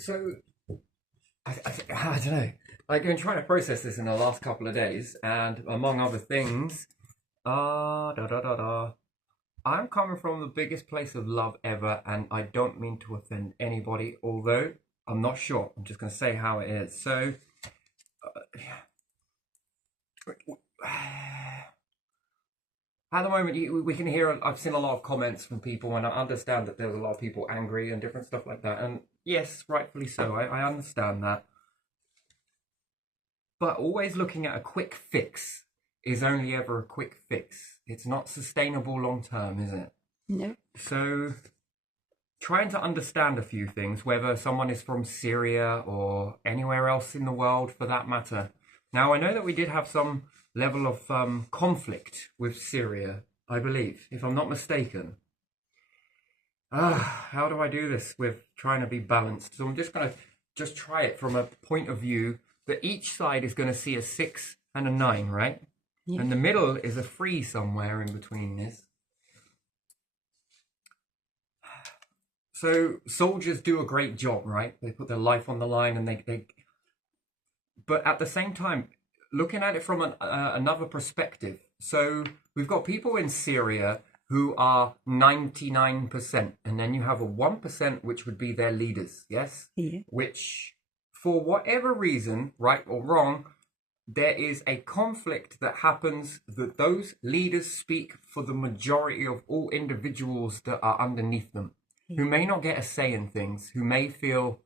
So I don't know. I've been trying to process this in the last couple of days, and among other things, da da da da. I'm coming from the biggest place of love ever, and I don't mean to offend anybody, although I'm not sure. I'm just going to say how it is. So, at the moment, we can hear. I've seen a lot of comments from people, and I understand that there's a lot of people angry and different stuff like that. And yes, rightfully so. I understand that. But always looking at a quick fix is only ever a quick fix. It's not sustainable long term, is it? No. So, trying to understand a few things, whether someone is from Syria or anywhere else in the world for that matter. Now, I know that we did have some level of conflict with Syria, I believe, if I'm not mistaken. How do I do this with trying to be balanced? So I'm just going to just try it from a point of view that each side is going to see a 6 and a 9, right? Yeah. And the middle is a 3 somewhere in between this. So soldiers do a great job, right? They put their life on the line, and they but at the same time, looking at it from another perspective. So we've got people in Syria who are 99%, and then you have a 1% which would be their leaders, yes? Yeah. Which, for whatever reason, right or wrong, there is a conflict that happens that those leaders speak for the majority of all individuals that are underneath them, who may not get a say in things, who may feel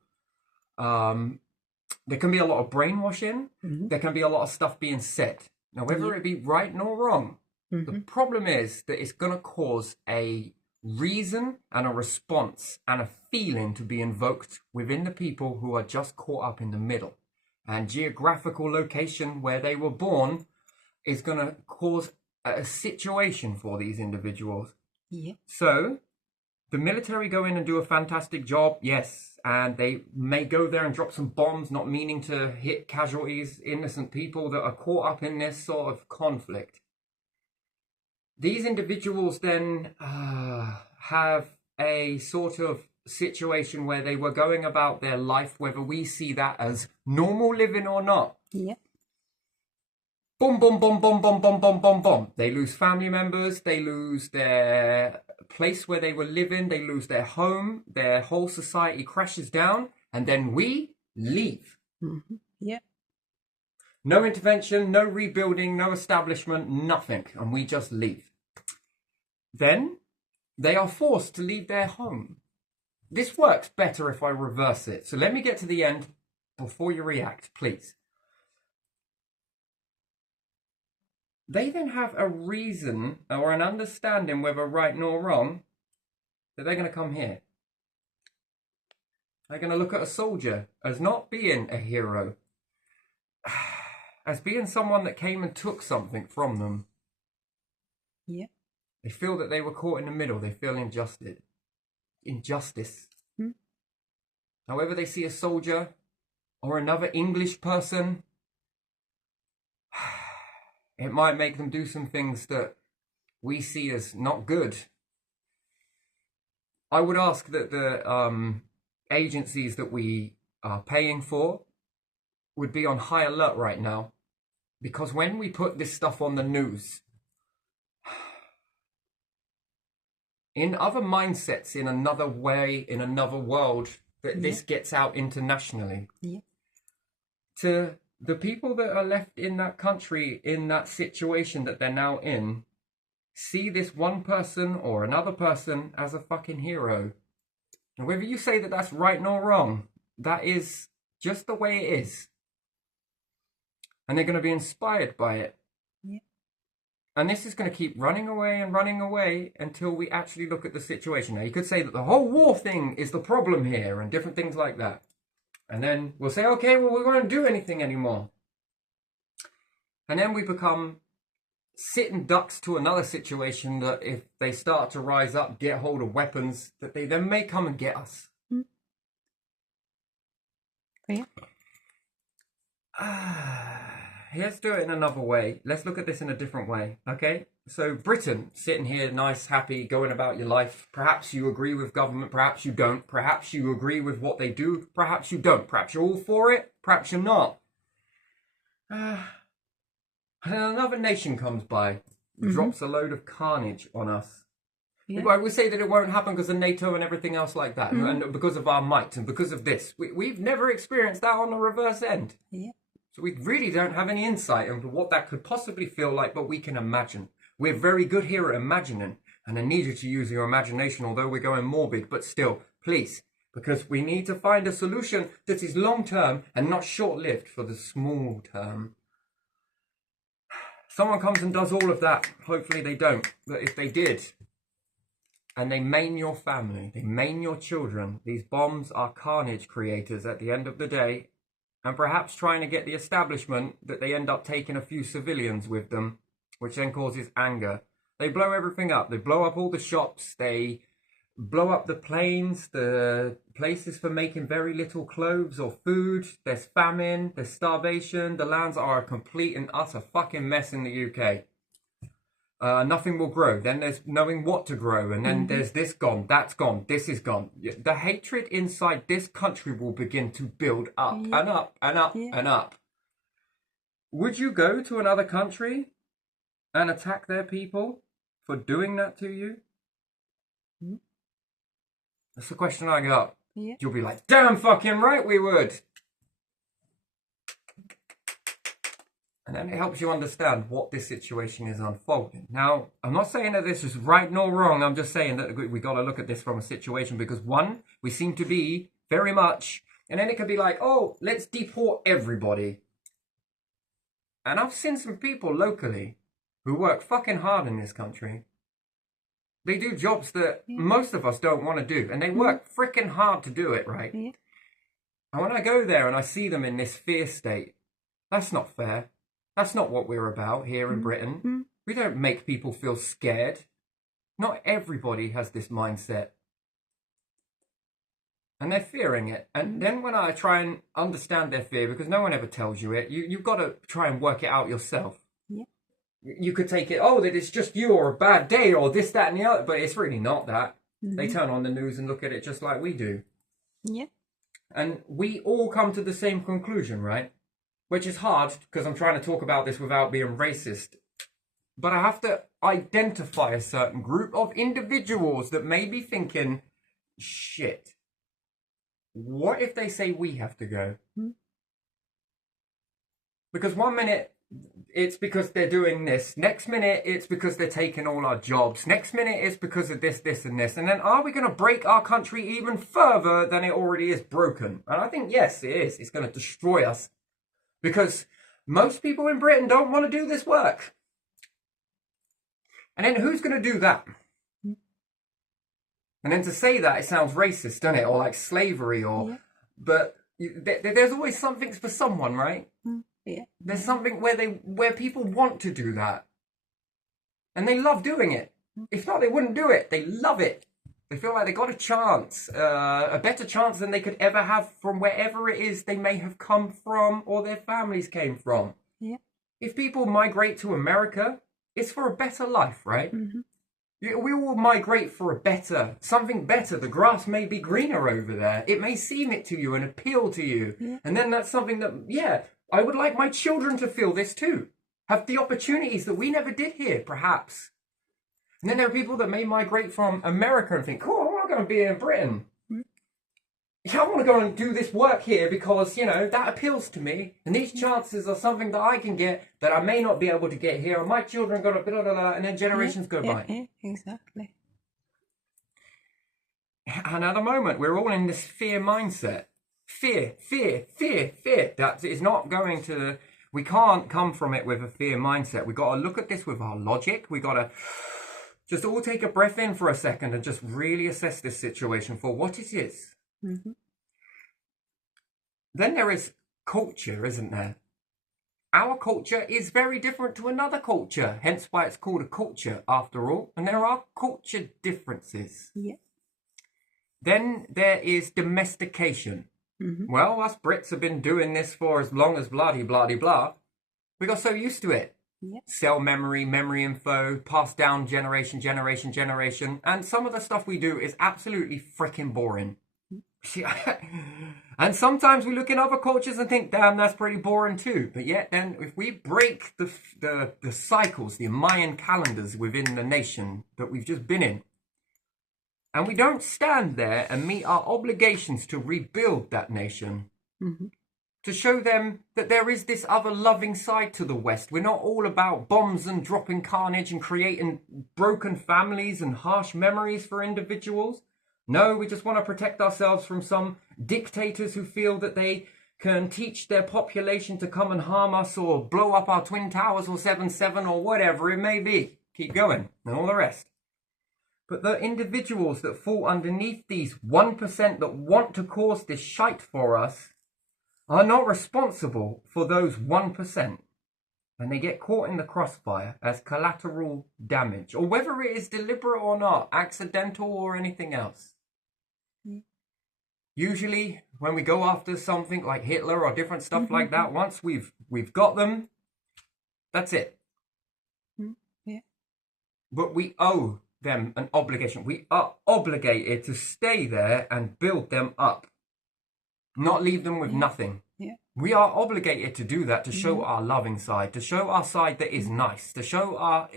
there can be a lot of brainwashing, there can be a lot of stuff being said. Now, whether it be right nor wrong, the problem is that it's going to cause a reason and a response and a feeling to be invoked within the people who are just caught up in the middle. And geographical location where they were born is going to cause a situation for these individuals. Yeah. So the military go in and do a fantastic job, yes, and they may go there and drop some bombs, not meaning to hit casualties, innocent people that are caught up in this sort of conflict. These individuals then have a sort of situation where they were going about their life, whether we see that as normal living or not. Yeah. Boom, boom, boom, boom, boom, boom, boom, boom, boom. They lose family members, they lose their place where they were living, they lose their home, their whole society crashes down, and then we leave. Yeah. No intervention, no rebuilding, no establishment, nothing, and we just leave. Then they are forced to leave their home. This works better if I reverse it. So let me get to the end before you react, please. They then have a reason or an understanding, whether right nor wrong, that they're going to come here. They're going to look at a soldier as not being a hero, as being someone that came and took something from them. Yeah. They feel that they were caught in the middle. They feel injustice. However, they see a soldier or another English person, it might make them do some things that we see as not good. I would ask that the agencies that we are paying for would be on high alert right now, because when we put this stuff on the news, in other mindsets, in another way, in another world, that this gets out internationally. Yeah. To the people that are left in that country, in that situation that they're now in, see this one person or another person as a fucking hero. And whether you say that that's right nor wrong, that is just the way it is. And they're going to be inspired by it. Yeah. And this is going to keep running away until we actually look at the situation. Now, you could say that the whole war thing is the problem here and different things like that. And then we'll say, okay, well, we won't do anything anymore. And then we become sitting ducks to another situation that if they start to rise up, get hold of weapons, that they then may come and get us. Yeah. Let's do it in another way. Let's look at this in a different way, okay? So Britain, sitting here, nice, happy, going about your life. Perhaps you agree with government, perhaps you don't. Perhaps you agree with what they do, perhaps you don't. Perhaps you're all for it, perhaps you're not. And then another nation comes by, drops a load of carnage on us. Yeah. I would say that it won't happen because of NATO and everything else like that, and because of our might and because of this. We've never experienced that on the reverse end. Yeah. So we really don't have any insight into what that could possibly feel like, but we can imagine. We're very good here at imagining, and I need you to use your imagination, although we're going morbid, but still, please, because we need to find a solution that is long-term and not short-lived for the small term. Someone comes and does all of that. Hopefully they don't, but if they did, and they maim your family, they maim your children, these bombs are carnage creators at the end of the day, and perhaps trying to get the establishment that they end up taking a few civilians with them, which then causes anger. They blow everything up. They blow up all the shops. They blow up the planes, the places for making very little clothes or food. There's famine, there's starvation. The lands are a complete and utter fucking mess in the UK. Nothing will grow. Then there's knowing what to grow, and then there's this gone, that's gone, this is gone. The hatred inside this country will begin to build up and up and up and up. Would you go to another country and attack their people for doing that to you? That's the question I got. Yeah. You'll be like, damn fucking right we would. And then it helps you understand what this situation is unfolding. Now, I'm not saying that this is right nor wrong. I'm just saying that we got to look at this from a situation because, one, we seem to be very much, and then it could be like, oh, let's deport everybody. And I've seen some people locally who work fucking hard in this country. They do jobs that most of us don't want to do, and they work freaking hard to do it, right? Yeah. And when I go there and I see them in this fear state, that's not fair. That's not what we're about here in Britain. We don't make people feel scared. Not everybody has this mindset. And they're fearing it. And then when I try and understand their fear, because no one ever tells you it, you've got to try and work it out yourself. Yeah. You could take it, oh, that it's just you or a bad day or this, that, and the other. But it's really not that. They turn on the news and look at it just like we do. Yeah. And we all come to the same conclusion, right? Which is hard because I'm trying to talk about this without being racist. But I have to identify a certain group of individuals that may be thinking, shit, what if they say we have to go? Because one minute it's because they're doing this. Next minute it's because they're taking all our jobs. Next minute it's because of this, this, and this. And then are we going to break our country even further than it already is broken? And I think, yes, it is. It's going to destroy us. Because most people in Britain don't want to do this work. And then who's going to do that? And then to say that, it sounds racist, doesn't it? Or like slavery, or... Yeah. But there's always something for someone, right? Yeah. There's something where people want to do that. And they love doing it. If not, they wouldn't do it. They love it. They feel like they got a chance, a better chance than they could ever have from wherever it is they may have come from or their families came from. Yeah. If people migrate to America, it's for a better life, right? We all migrate for a better, something better. The grass may be greener over there. It may seem it to you and appeal to you. Yeah. And then that's something that, yeah, I would like my children to feel this too. Have the opportunities that we never did here, perhaps. And then there are people that may migrate from America and think, cool, I want to go and be in Britain. Yeah, I want to go and do this work here because, you know, that appeals to me. And these chances are something that I can get that I may not be able to get here. And my children got to blah, blah, blah, and then generations go by. Yeah, exactly. And at the moment, we're all in this fear mindset. Fear, fear, fear, fear. That is not going to... We can't come from it with a fear mindset. We've got to look at this with our logic. We've got to just all take a breath in for a second and just really assess this situation for what it is. Then there is culture, isn't there? Our culture is very different to another culture, hence why it's called a culture after all. And there are culture differences. Yeah. Then there is domestication. Well, us Brits have been doing this for as long as blah-de-blah-de-blah. We got so used to it. Yeah. Cell memory, memory info, passed down generation. And some of the stuff we do is absolutely freaking boring. And sometimes we look in other cultures and think, damn, that's pretty boring too. But yet then if we break the cycles, the Mayan calendars within the nation that we've just been in, and we don't stand there and meet our obligations to rebuild that nation, to show them that there is this other loving side to the West. We're not all about bombs and dropping carnage and creating broken families and harsh memories for individuals. No, we just want to protect ourselves from some dictators who feel that they can teach their population to come and harm us or blow up our Twin Towers or 7-7 or whatever it may be. Keep going and all the rest. But the individuals that fall underneath these 1% that want to cause this shite for us are not responsible for those 1%. And they get caught in the crossfire as collateral damage, or whether it is deliberate or not, accidental or anything else. Usually when we go after something like Hitler or different stuff like that, once we've got them, that's it. Yeah. But we owe them an obligation. We are obligated to stay there and build them up, not leave them with nothing. Yeah. We are obligated to do that, to show our loving side, to show our side that is nice, to show our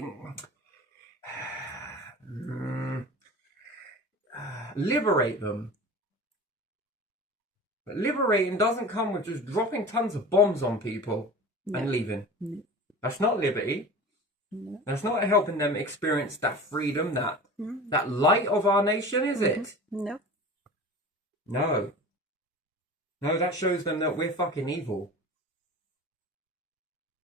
liberate them. But liberating doesn't come with just dropping tons of bombs on people and leaving. That's not liberty. That's not helping them experience that freedom, that light of our nation, is it? No. No. No, that shows them that we're fucking evil.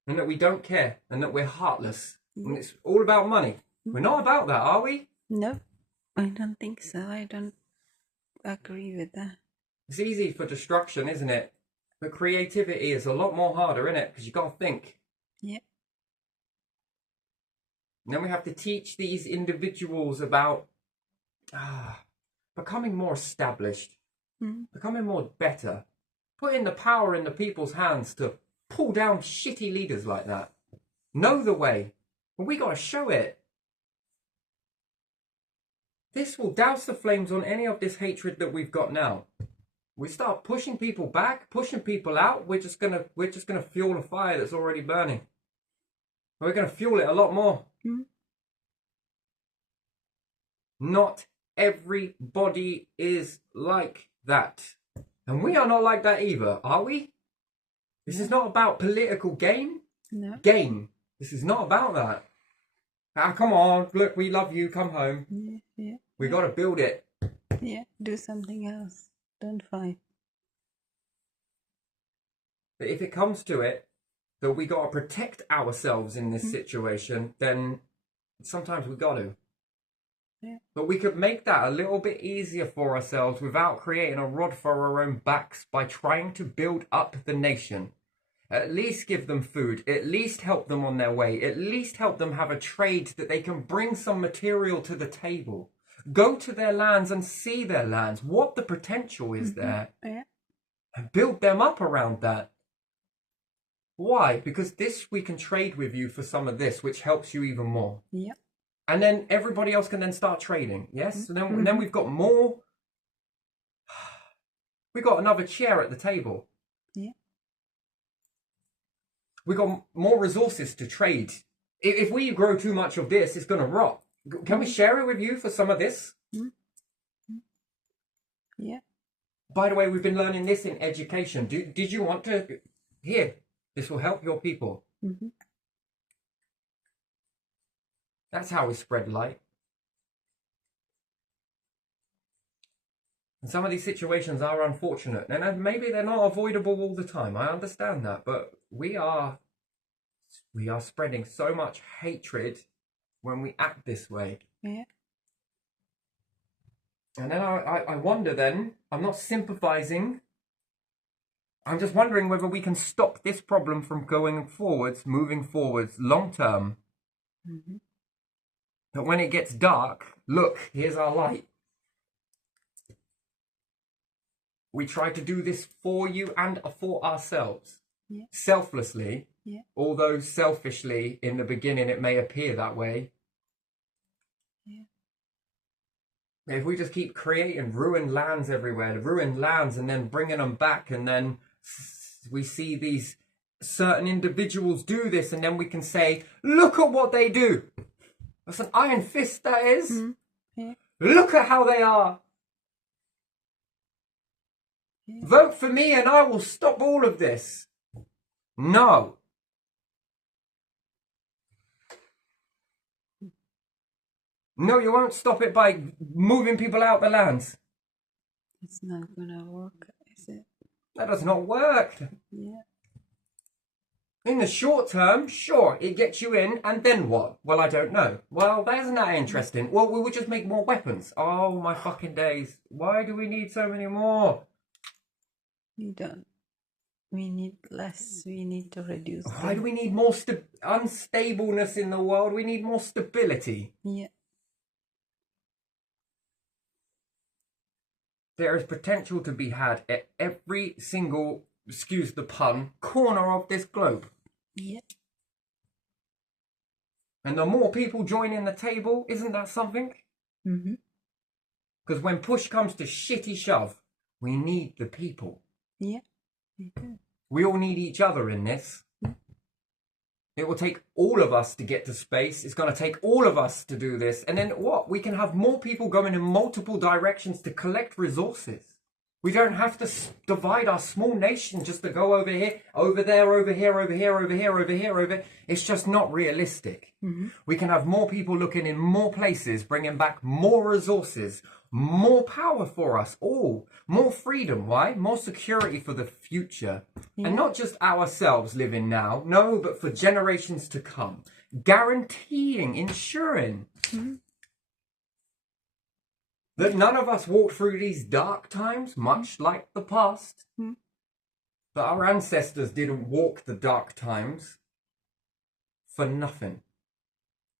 And that we don't care. And that we're heartless. And it's all about money. We're not about that, are we? No, I don't think so. I don't agree with that. It's easy for destruction, isn't it? But creativity is a lot more harder, isn't it? Because you got to think. Yeah. And then we have to teach these individuals about becoming more established, becoming more better, putting the power in the people's hands to pull down shitty leaders like that. Know the way. But we got to show it. This will douse the flames on any of this hatred that we've got now. We start pushing people back, pushing people out. We're just gonna fuel a fire that's already burning. We're gonna fuel it a lot more. Not everybody is like that. And we are not like that either, are we? This is not about political gain. No. Gain. This is not about that. Come on, look, we love you, come home. Yeah. We got to build it. Yeah, do something else. Don't fight. But if it comes to it, that we got to protect ourselves in this situation, then sometimes we got to. Yeah. But we could make that a little bit easier for ourselves without creating a rod for our own backs by trying to build up the nation. At least give them food, at least help them on their way, at least help them have a trade that they can bring some material to the table. Go to their lands and see their lands, what the potential is there, and build them up around that. Why? Because this, we can trade with you for some of this, which helps you even more. Yeah. And then everybody else can then start trading. Yes? And then we've got more. We've got another chair at the table. Yeah. We've got more resources to trade. If we grow too much of this, it's going to rot. Can we share it with you for some of this? Yeah. By the way, we've been learning this in education. Did you want to? Here, this will help your people. That's how we spread light. And some of these situations are unfortunate. And maybe they're not avoidable all the time. I understand that. But we are spreading so much hatred when we act this way. Yeah. And then I wonder then, I'm not sympathizing. I'm just wondering whether we can stop this problem from going forwards, moving forwards, long term. That when it gets dark, look, here's our light. We try to do this for you and for ourselves. Yeah. Selflessly, Yeah. Although selfishly, in the beginning, it may appear that way. Yeah. If we just keep creating ruined lands everywhere, ruined lands, and then bringing them back, and then we see these certain individuals do this, and then we can say, look at what they do. That's an iron fist, that is. Yeah. Look at how they are. Yeah. Vote for me and I will stop all of this. No. No, you won't stop it by moving people out the lands. It's not gonna work, is it? That does not work. Yeah. In the short term, sure, it gets you in, and then what? Well, I don't know. Well, that isn't that interesting. Well, we would just make more weapons. Oh, my fucking days. Why do we need so many more? We don't. We need less. We need to reduce Why them. do we need more unstableness in the world? We need more stability. Yeah. There is potential to be had at every single, excuse the pun, corner of this globe. Yeah. And the more people join in the table, isn't that something? Mm-hmm. Because when push comes to shitty shove, we need the people. Yeah. We do. We all need each other in this. It will take all of us to get to space. It's going to take all of us to do this. And then what? We can have more people going in multiple directions to collect resources. We don't have to divide our small nation just to go over here, over there, over here, over here, over here, over here, over here. It's just not realistic. Mm-hmm. We can have more people looking in more places, bringing back more resources, more power for us all, more freedom. Why? More security for the future. Yeah. And not just ourselves living now, no, but for generations to come. Guaranteeing, ensuring that none of us walk through these dark times, much like the past. That our ancestors didn't walk the dark times for nothing.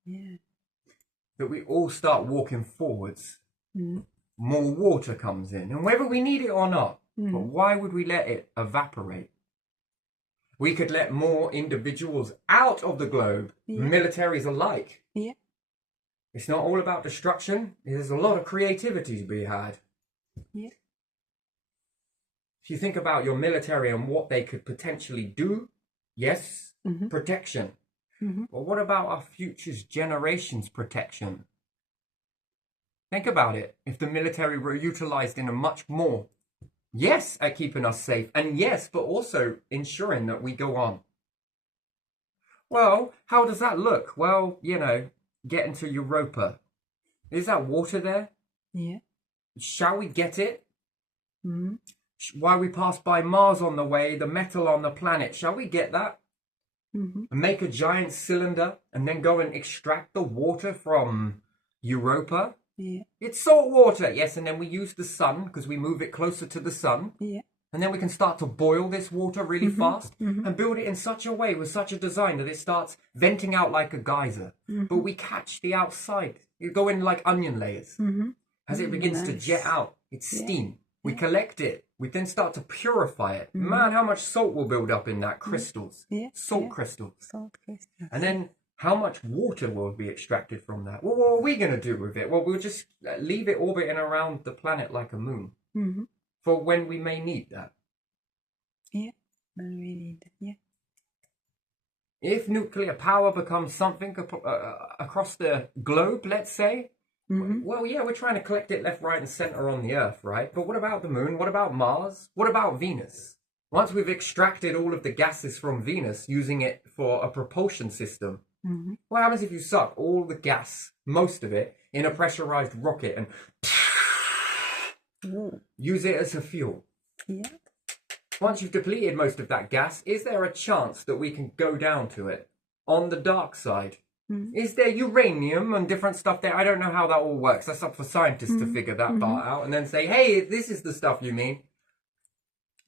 Yeah. That we all start walking forwards. Mm-hmm. More water comes in, and whether we need it or not, but why would we let it evaporate? We could let more individuals out of the globe, militaries alike. Yeah. It's not all about destruction. There's a lot of creativity to be had. Yeah. If you think about your military and what they could potentially do, yes, protection. But what about our future's generations' protection? Think about it. If the military were utilized in a much more, yes, at keeping us safe, and yes, but also ensuring that we go on. Well, how does that look? Well, you know, getting to Europa. Is that water there? Yeah. Shall we get it? Mm-hmm. While we pass by Mars on the way, the metal on the planet, shall we get that? Mm-hmm. And make a giant cylinder and then go and extract the water from Europa? Yeah. It's salt water, yes, and then we use the sun because we move it closer to the sun. Yeah. And then we can start to boil this water really fast and build it in such a way with such a design that it starts venting out like a geyser. But we catch the outside. You go in like onion layers. As it begins to jet out, it's steam. We collect it. We then start to purify it. Man, how much salt will build up in that? Crystals. Yeah. Salt crystals. Salt crystals. And then how much water will be extracted from that? Well, what are we going to do with it? Well, we'll just leave it orbiting around the planet like a moon. For when we may need that. Yeah, when we need it, yeah. If nuclear power becomes something across the globe, let's say, well, yeah, we're trying to collect it left, right, and center on the Earth, right? But what about the moon? What about Mars? What about Venus? Once we've extracted all of the gases from Venus, using it for a propulsion system, what happens if you suck all the gas, most of it, in a pressurized rocket and use it as a fuel? Yeah. Once you've depleted most of that gas, is there a chance that we can go down to it on the dark side? Is there uranium and different stuff there? I don't know how that all works. That's up for scientists to figure that part out and then say, hey, this is the stuff you mean.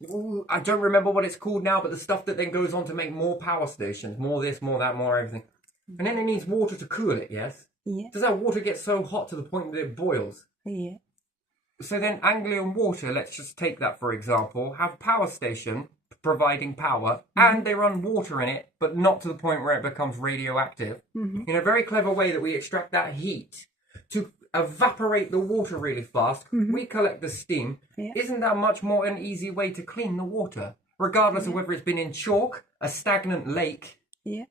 Ooh, I don't remember what it's called now, but the stuff that then goes on to make more power stations, more this, more that, more everything. And then it needs water to cool it, yes? Yeah. Does that water get so hot to the point that it boils? Yeah. So then Anglian water, let's just take that for example, have power station, providing power, and they run water in it, but not to the point where it becomes radioactive. In a very clever way that we extract that heat to evaporate the water really fast. We collect the steam. Yeah. Isn't that much more an easy way to clean the water, regardless of whether it's been in chalk, a stagnant lake, Yeah.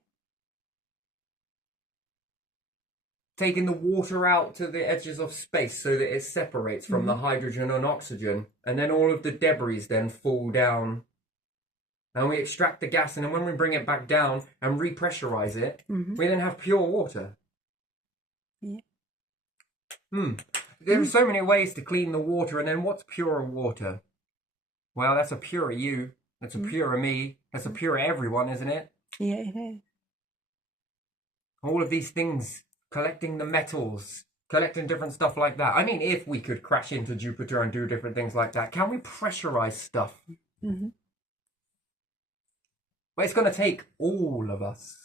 taking the water out to the edges of space so that it separates from the hydrogen and oxygen, and then all of the debris then fall down, and we extract the gas, and then when we bring it back down and repressurize it, we then have pure water. Yeah. There are so many ways to clean the water, and then what's pure water? Well, that's a pure you, that's a pure me, that's a pure everyone, isn't it? Yeah, it is. All of these things, collecting the metals, collecting different stuff like that. I mean, if we could crash into Jupiter and do different things like that, can we pressurize stuff? Mm-hmm. Well, it's going to take all of us.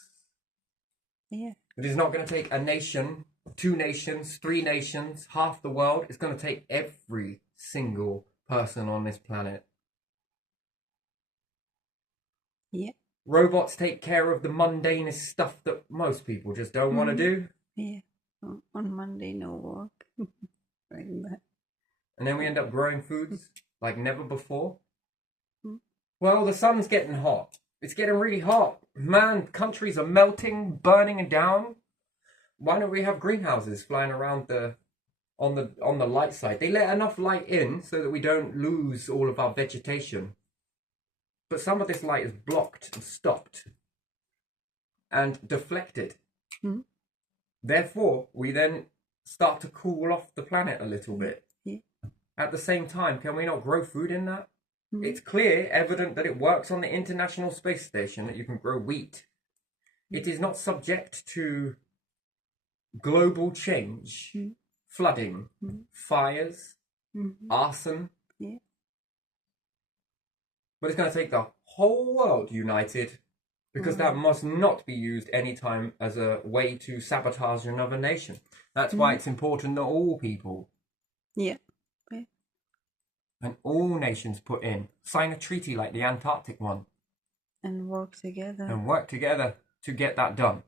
Yeah. It is not going to take a nation, 2 nations, 3 nations, half the world. It's going to take every single person on this planet. Yeah. Robots take care of the mundanest stuff that most people just don't want to do. Yeah. On Monday, no work. Like that. And then we end up growing foods like never before. Well, the sun's getting hot. It's getting really hot. Man, countries are melting, burning down. Why don't we have greenhouses flying around on the light side? They let enough light in so that we don't lose all of our vegetation. But some of this light is blocked and stopped and deflected. Therefore, we then start to cool off the planet a little bit. Yeah. At the same time, can we not grow food in that? It's clear, evident that it works on the International Space Station, that you can grow wheat. It is not subject to global change, flooding, fires, arson. Yeah. But it's going to take the whole world united, because that must not be used anytime as a way to sabotage another nation. That's why it's important that all people Yeah. and all nations sign a treaty like the Antarctic one, And work together. and work together to get that done.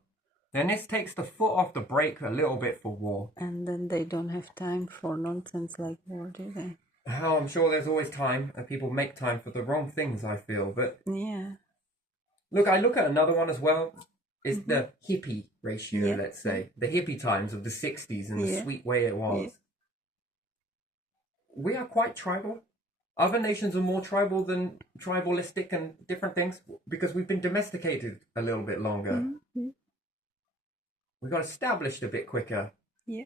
Then this takes the foot off the brake a little bit for war. And then they don't have time for nonsense like war, do they? Oh, I'm sure there's always time, and people make time for the wrong things, I feel. But Yeah. look, I look at another one as well. Is the hippie ratio, Yeah. let's say. The hippie times of the 60s and the sweet way it was. Yeah. We are quite tribal. Other nations are more tribal than tribalistic and different things because we've been domesticated a little bit longer. We got established a bit quicker. Yeah.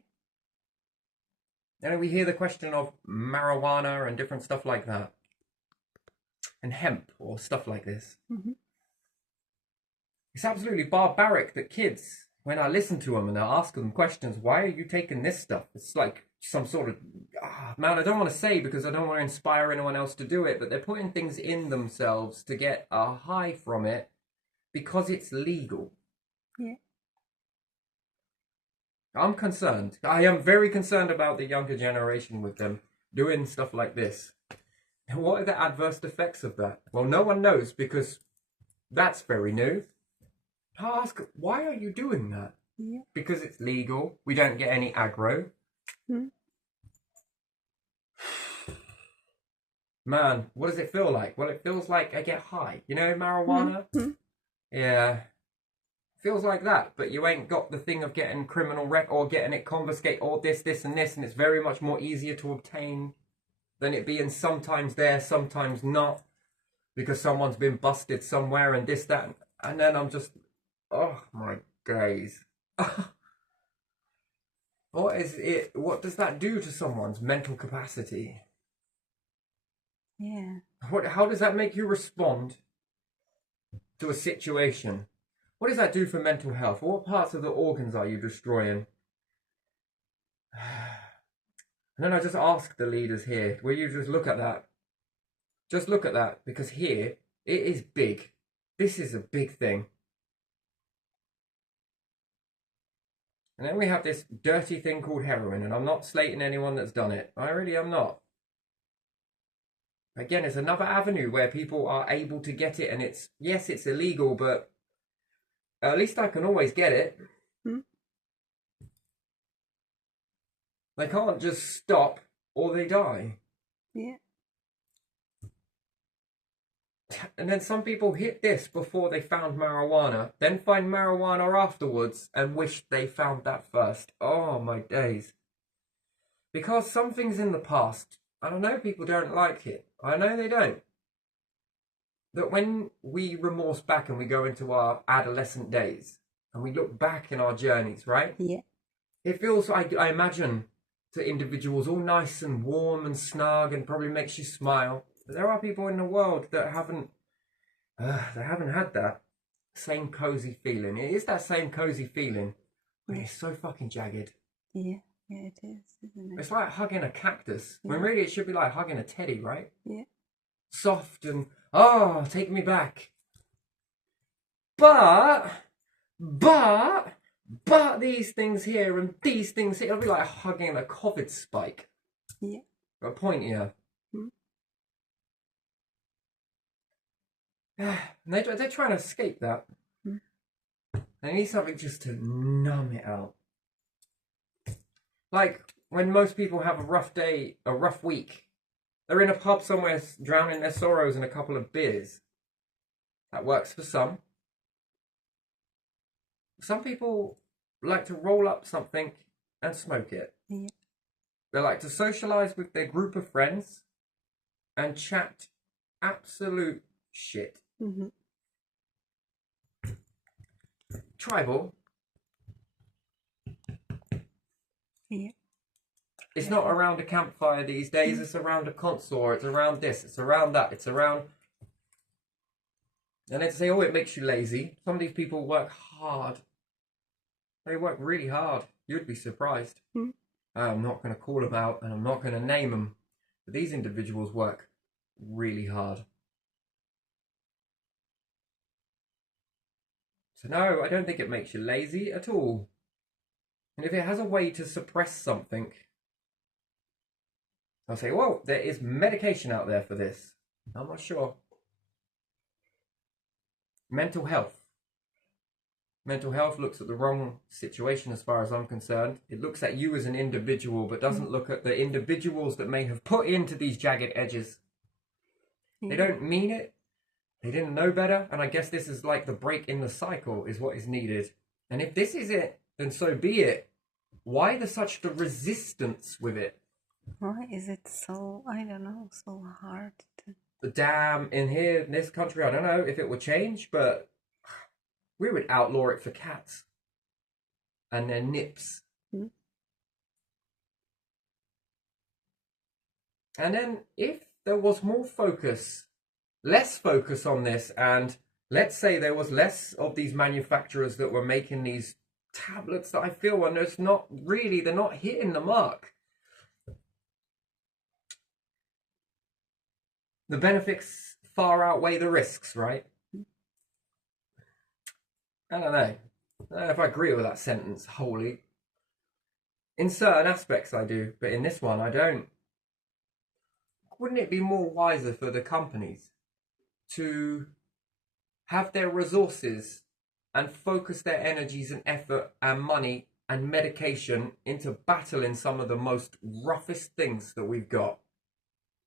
And we hear the question of marijuana and different stuff like that. And hemp or stuff like this. It's absolutely barbaric that kids, when I listen to them and I ask them questions, why are you taking this stuff? It's like some sort of, man, I don't want to say because I don't want to inspire anyone else to do it, but they're putting things in themselves to get a high from it because it's legal. Yeah. I'm concerned. I am very concerned about the younger generation with them doing stuff like this. And what are the adverse effects of that? Well, no one knows because that's very new. I ask, why are you doing that? Yeah. Because it's legal. We don't get any aggro. Man, what does it feel like? Well, it feels like I get high. You know, marijuana? Yeah. Feels like that, but you ain't got the thing of getting criminal or getting it confiscated or this, and this, and it's very much more easier to obtain than it being sometimes there, sometimes not, because someone's been busted somewhere and this, that, and then I'm just, oh my days. What is it? What does that do to someone's mental capacity? Yeah. How does that make you respond to a situation? What does that do for mental health? What parts of the organs are you destroying? And then I just ask the leaders here, will you just look at that? Just look at that, because here, it is big. This is a big thing. And then we have this dirty thing called heroin, and I'm not slating anyone that's done it. I really am not. again, it's another avenue where people are able to get it, and it's, yes, it's illegal, but at least I can always get it. Hmm? They can't just stop or they die. Yeah. And then some people hit this before they found marijuana, then find marijuana afterwards and wish they found that first. Oh my days. Because something's in the past, and I know people don't like it. I know they don't. That when we remorse back and we go into our adolescent days and we look back in our journeys, right? Yeah. It feels, I imagine, to individuals all nice and warm and snug and probably makes you smile. But there are people in the world that haven't had that same cozy feeling. It is that same cozy feeling, but it's so fucking jagged. Yeah. Yeah, it is, isn't it? It's like hugging a cactus, when really it should be like hugging a teddy, right? Yeah. Soft and, oh, take me back. But these things here and these things here, it'll be like hugging a COVID spike. Yeah. Got a point here. Hmm. And they're trying to escape that. Hmm. They need something just to numb it out. Like when most people have a rough day, a rough week, they're in a pub somewhere drowning their sorrows in a couple of beers. That works for some. Some people like to roll up something and smoke it. Yeah. They like to socialize with their group of friends and chat absolute shit. Mm-hmm. Tribal. Yeah. It's not around a campfire these days, it's around a console, it's around this, it's around that, it's around... And then say, oh, it makes you lazy. Some of these people work hard. They work really hard. You'd be surprised. Hmm. I'm not going to call them out and I'm not going to name them. But these individuals work really hard. So no, I don't think it makes you lazy at all. And if it has a way to suppress something, I'll say, well, there is medication out there for this. I'm not sure. Mental health. Mental health looks at the wrong situation as far as I'm concerned. It looks at you as an individual, but doesn't look at the individuals that may have put into these jagged edges. Yeah. They don't mean it. They didn't know better. And I guess this is like the break in the cycle is what is needed. And if this is it, then so be it. Why such the resistance with it? Why is it so, I don't know, so hard to... The damn in here, in this country, I don't know if it would change, but we would outlaw it for cats and their nips. Hmm. And then if there was more focus, less focus on this, and let's say there was less of these manufacturers that were making these tablets that I feel, and it's not really, they're not hitting the mark. The benefits far outweigh the risks, right? I don't know. I don't know if I agree with that sentence wholly. In certain aspects I do, but in this one I don't. Wouldn't it be more wiser for the companies to have their resources and focus their energies and effort and money and medication into battling some of the most roughest things that we've got?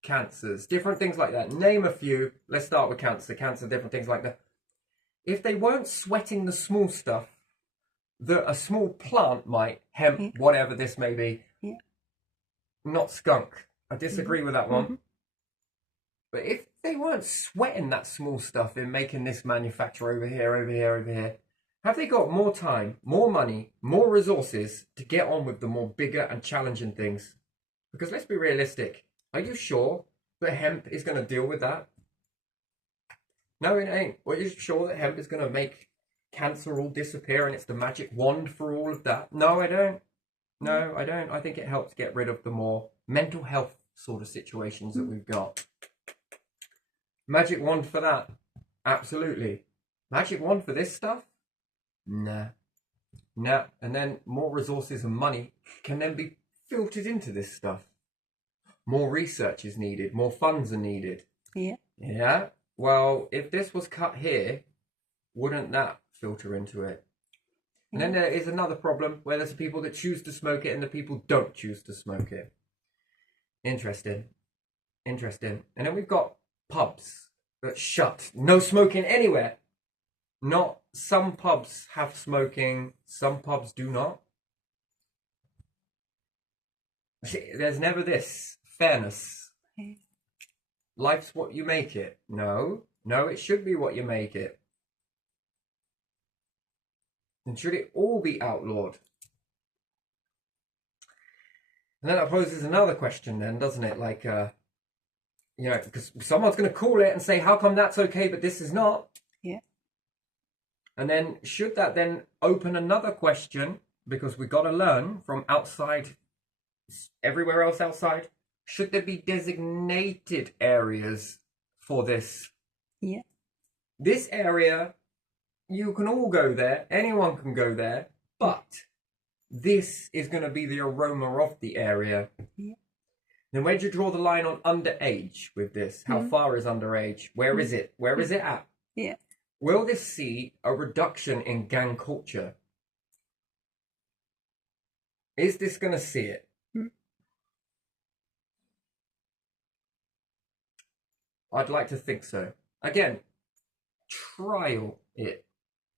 Cancers, different things like that. Name a few. Let's start with cancer, different things like that. If they weren't sweating the small stuff that a small plant might, hemp, whatever this may be, not skunk. I disagree with that one. But if they weren't sweating that small stuff in making this manufacture over here, have they got more time, more money, more resources to get on with the more bigger and challenging things? Because let's be realistic. Are you sure that hemp is going to deal with that? No, it ain't. Are you sure that hemp is going to make cancer all disappear and it's the magic wand for all of that? No, I don't. No, I don't. I think it helps get rid of the more mental health sort of situations that we've got. Magic wand for that? Absolutely. Magic wand for this stuff? Nah. Nah. And then more resources and money can then be filtered into this stuff. more research is needed, more funds are needed. Yeah. Yeah. Well, if this was cut here, wouldn't that filter into it? And then there is another problem where there's the people that choose to smoke it and the people don't choose to smoke it. Interesting. Interesting. And then we've got pubs that shut. No smoking anywhere. Not some pubs have smoking, some pubs do not. There's never this fairness. Yeah. Life's what you make it. No, it should be what you make it. And should it all be outlawed? And then that poses another question then, doesn't it? Like, because someone's going to call it and say, how come that's okay, but this is not? Yeah. And then should that then open another question? Because we've got to learn from outside, everywhere else outside. Should there be designated areas for this? Yeah. This area, you can all go there. Anyone can go there. But this is going to be the aroma of the area. Yeah. Then where do you draw the line on underage with this? How far is underage? Where is it? Where is it at? Yeah. Will this see a reduction in gang culture? Is this going to see it? I'd like to think so. Again, trial it.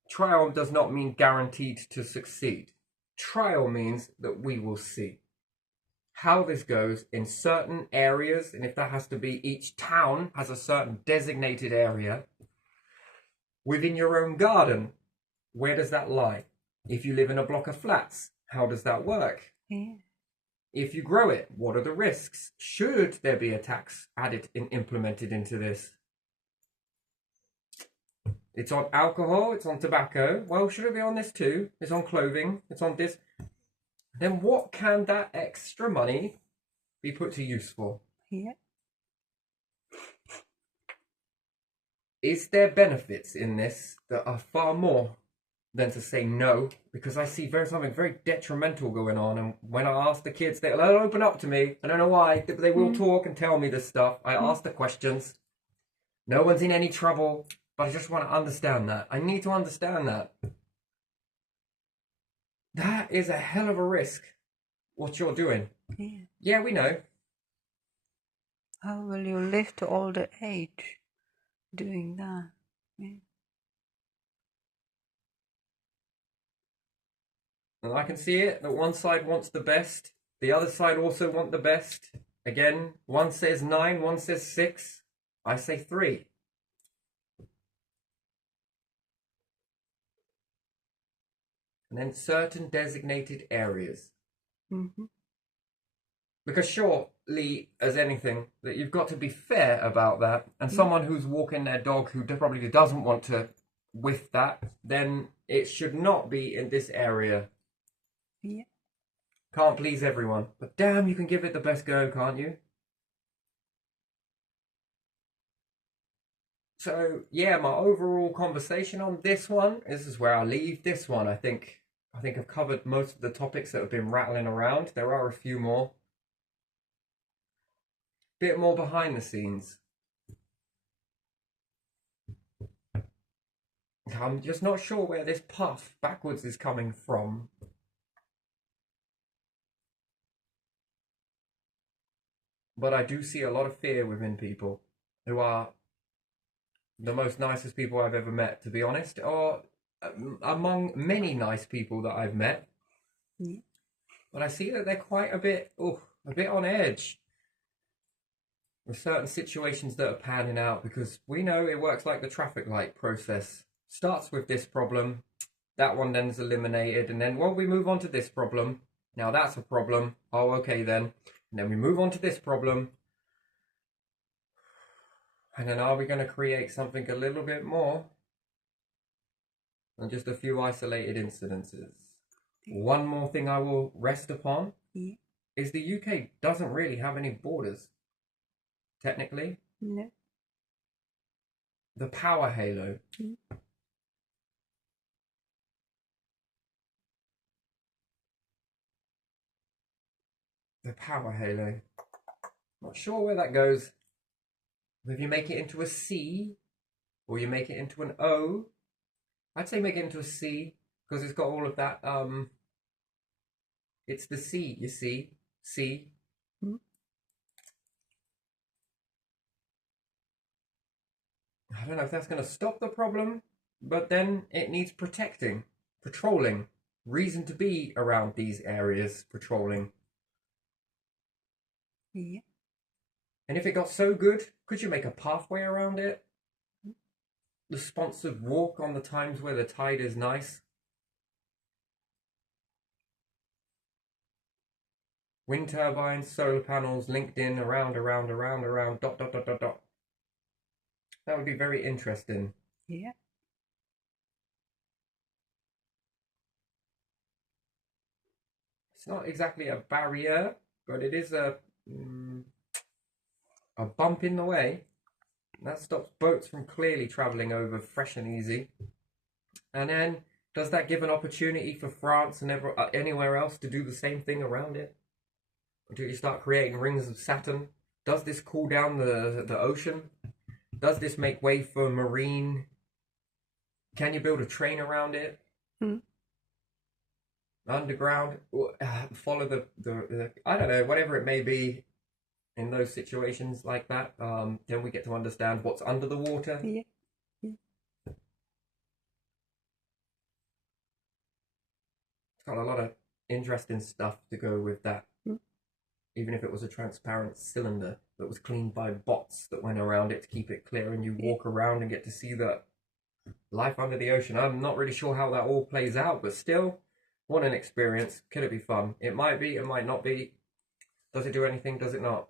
Trial does not mean guaranteed to succeed. Trial means that we will see how this goes in certain areas, and if that has to be, each town has a certain designated area. Within your own garden, where does that lie? If you live in a block of flats, how does that work? Yeah. If you grow it, what are the risks? Should there be a tax added and implemented into this? It's on alcohol, it's on tobacco. Well, should it be on this too? It's on clothing, it's on this. Then what can that extra money be put to use for? Yeah. Is there benefits in this that are far more than to say no? Because I see something very detrimental going on, and when I ask the kids, they'll open up to me. I don't know why, but they will talk and tell me this stuff. I ask the questions. No one's in any trouble, but I just want to understand that. I need to understand that. That is a hell of a risk, what you're doing. Yeah. Yeah, we know. How will you live to older age doing that? Yeah. And I can see it, that one side wants the best. The other side also want the best. Again, one says 9, one says 6. I say 3. And then certain designated areas. Because surely, as anything, that you've got to be fair about that. And someone who's walking their dog who probably doesn't want to whiff that, then it should not be in this area. Yeah. Can't please everyone. But damn, you can give it the best go, can't you? So, yeah, my overall conversation on this one, this is where I leave this one. I think I've covered most of the topics that have been rattling around. There are a few more. Bit more behind the scenes. I'm just not sure where this path backwards is coming from. But I do see a lot of fear within people who are the most nicest people I've ever met, to be honest, or among many nice people that I've met. Yeah. But I see that they're quite a bit on edge with certain situations that are panning out, because we know it works like the traffic light process. Starts with this problem, that one then is eliminated, and then, well, we move on to this problem. Now that's a problem. Oh, okay then. And then we move on to this problem. And then are we going to create something a little bit more than just a few isolated incidences? One more thing I will rest upon is the UK doesn't really have any borders, technically. No. The power halo. The power halo. Not sure where that goes. If you make it into a C or you make it into an O, I'd say make it into a C because it's got all of that. It's the C, you see. C. Mm. I don't know if that's going to stop the problem, but then it needs protecting, patrolling, reason to be around these areas, patrolling. Yeah. And if it got so good, could you make a pathway around it? The sponsored walk on the times where the tide is nice. Wind turbines, solar panels linked in around, dot, dot, dot, dot, dot. That would be very interesting. Yeah. It's not exactly a barrier, but it is a bump in the way. That stops boats from clearly travelling over fresh and easy. And then, does that give an opportunity for France and anywhere else to do the same thing around it? Until you start creating rings of Saturn? Does this cool down the ocean? Does this make way for marine? Can you build a train around it? Underground? Follow the I don't know, whatever it may be in those situations like that. Then we get to understand what's under the water. Yeah. It's got a lot of interesting stuff to go with that. Even if it was a transparent cylinder that was cleaned by bots that went around it to keep it clear, and you walk around and get to see the life under the ocean. I'm not really sure how that all plays out, but still, what an experience. Could it be fun? It might be, it might not be. Does it do anything? Does it not?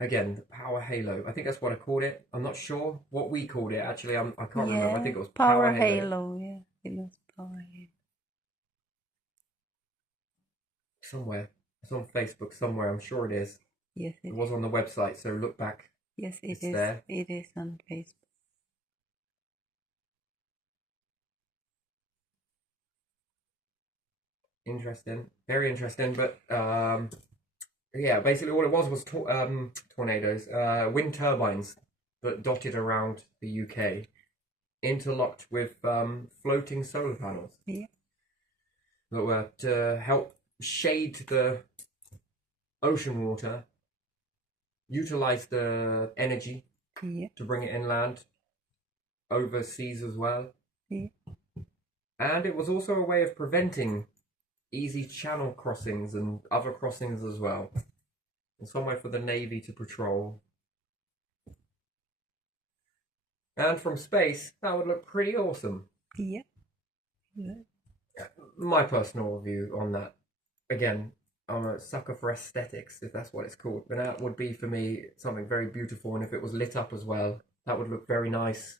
Again, the Power Halo. I think that's what I called it. I'm not sure what we called it. Actually, I can't remember. I think it was Power Halo. Yeah, it was Power Halo. Somewhere. It's on Facebook somewhere. I'm sure it is. Yes, it was on the website. So look back. Yes, it's there. It is on Facebook. Interesting. Very interesting. But yeah, basically all it was tornadoes, wind turbines that dotted around the UK, interlocked with floating solar panels. Yeah. That were to help shade the ocean water, utilize the energy to bring it inland, overseas as well. Yeah. And it was also a way of preventing easy channel crossings and other crossings as well. And somewhere for the Navy to patrol. And from space, that would look pretty awesome. Yeah. Yeah. My personal view on that. Again, I'm a sucker for aesthetics, if that's what it's called. But that would be, for me, something very beautiful. And if it was lit up as well, that would look very nice.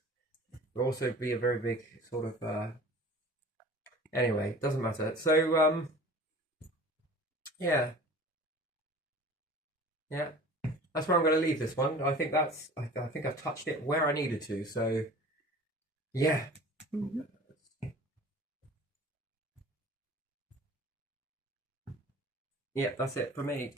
It would also be a very big sort of... Anyway, doesn't matter. So, yeah. Yeah. That's where I'm going to leave this one. I think I think I've touched it where I needed to. So, yeah. Yeah, that's it for me.